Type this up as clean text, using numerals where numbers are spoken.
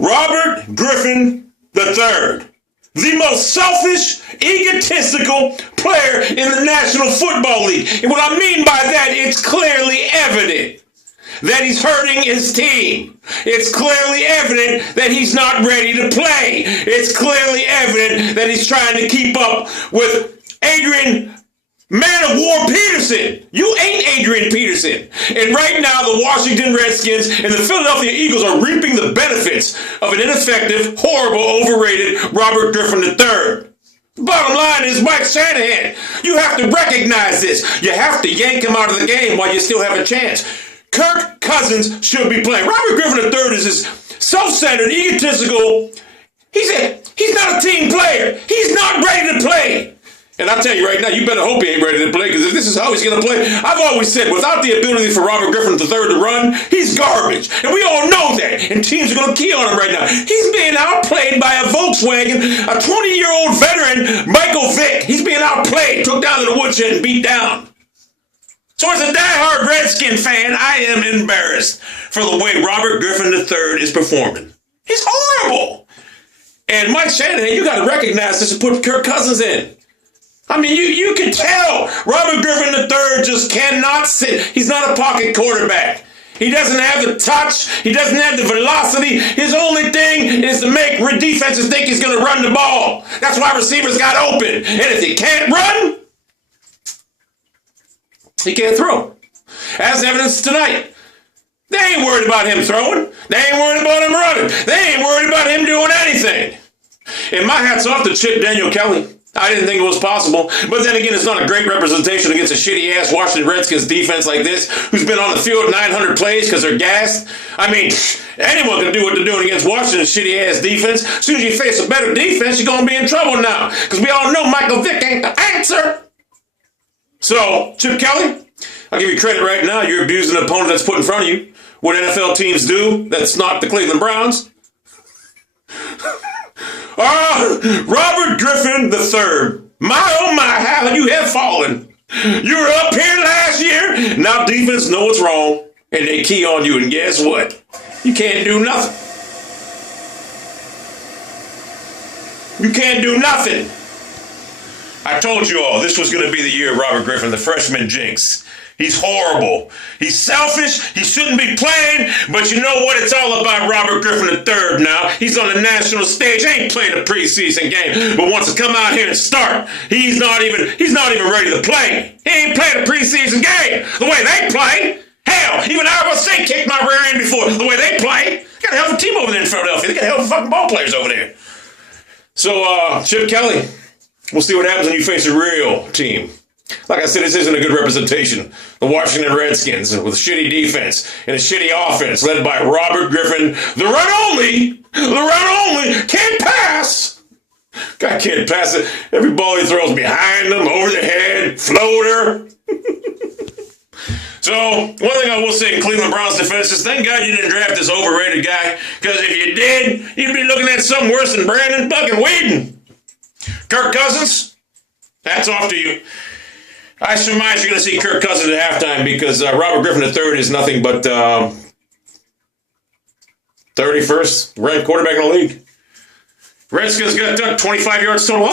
Robert Griffin III, the most selfish, egotistical player in the National Football League. And what I mean by that, it's clearly evident that he's hurting his team. It's clearly evident that he's not ready to play. It's clearly evident that he's trying to keep up with Adrian Man of War Peterson. You ain't Adrian Peterson. And right now, the Washington Redskins and the Philadelphia Eagles are reaping the benefits of an ineffective, horrible, overrated Robert Griffin III. Bottom line is, Mike Shanahan, you have to recognize this. You have to yank him out of the game while you still have a chance. Kirk Cousins should be playing. Robert Griffin III is this self-centered, egotistical. He's not a team player. He's not ready to play. And I'll tell you right now, you better hope he ain't ready to play, because if this is how he's going to play, I've always said, without the ability for Robert Griffin III to run, he's garbage. And we all know that. And teams are going to key on him right now. He's being outplayed by a Volkswagen, a 20-year-old veteran, Michael Vick. He's being outplayed, took down to the woodshed and beat down. So as a diehard Redskin fan, I am embarrassed for the way Robert Griffin III is performing. He's horrible. And Mike Shanahan, you got to recognize this and put Kirk Cousins in. I mean, you can tell Robert Griffin III just cannot sit. He's not a pocket quarterback. He doesn't have the touch. He doesn't have the velocity. His only thing is to make defenses think he's going to run the ball. That's why receivers got open. And if he can't run, he can't throw. As evidence tonight. They ain't worried about him throwing. They ain't worried about him running. They ain't worried about him doing anything. And my hat's off to Chip Daniel Kelly. I didn't think it was possible. But then again, it's not a great representation against a shitty-ass Washington Redskins defense like this, who's been on the field 900 plays because they're gassed. I mean, anyone can do what they're doing against Washington's shitty-ass defense. As soon as you face a better defense, you're going to be in trouble now. Because we all know Michael Vick ain't the answer. So, Chip Kelly, I'll give you credit right now. You're abusing the opponent that's put in front of you. What NFL teams do, that's not the Cleveland Browns. Robert Griffin III. My, oh my, how you have fallen. You were up here last year. Now defense know what's wrong. And they key on you. And guess what? You can't do nothing. You can't do nothing. I told you all, this was going to be the year of Robert Griffin, the freshman jinx. He's horrible. He's selfish. He shouldn't be playing. But you know what? It's all about Robert Griffin III now. He's on the national stage. He ain't played a preseason game, but wants to come out here and start. He's not even ready to play. He ain't played a preseason game the way they play. Hell, even Iowa State kicked my rear end before the way they play. Got a hell of a team over there in Philadelphia. They got a hell of fucking ball players over there. So, Chip Kelly, we'll see what happens when you face a real team. Like I said, this isn't a good representation. The Washington Redskins with a shitty defense and a shitty offense led by Robert Griffin, the run only, can't pass. Guy can't pass it. Every ball he throws behind him, over the head, floater. So, one thing I will say in Cleveland Browns defense is thank God you didn't draft this overrated guy, because if you did, you'd be looking at something worse than Brandon fucking Whedon. Kirk Cousins, hats off to you. I surmise you're going to see Kirk Cousins at halftime, because Robert Griffin III is nothing but 31st ranked quarterback in the league. Redskins got 25 yards total.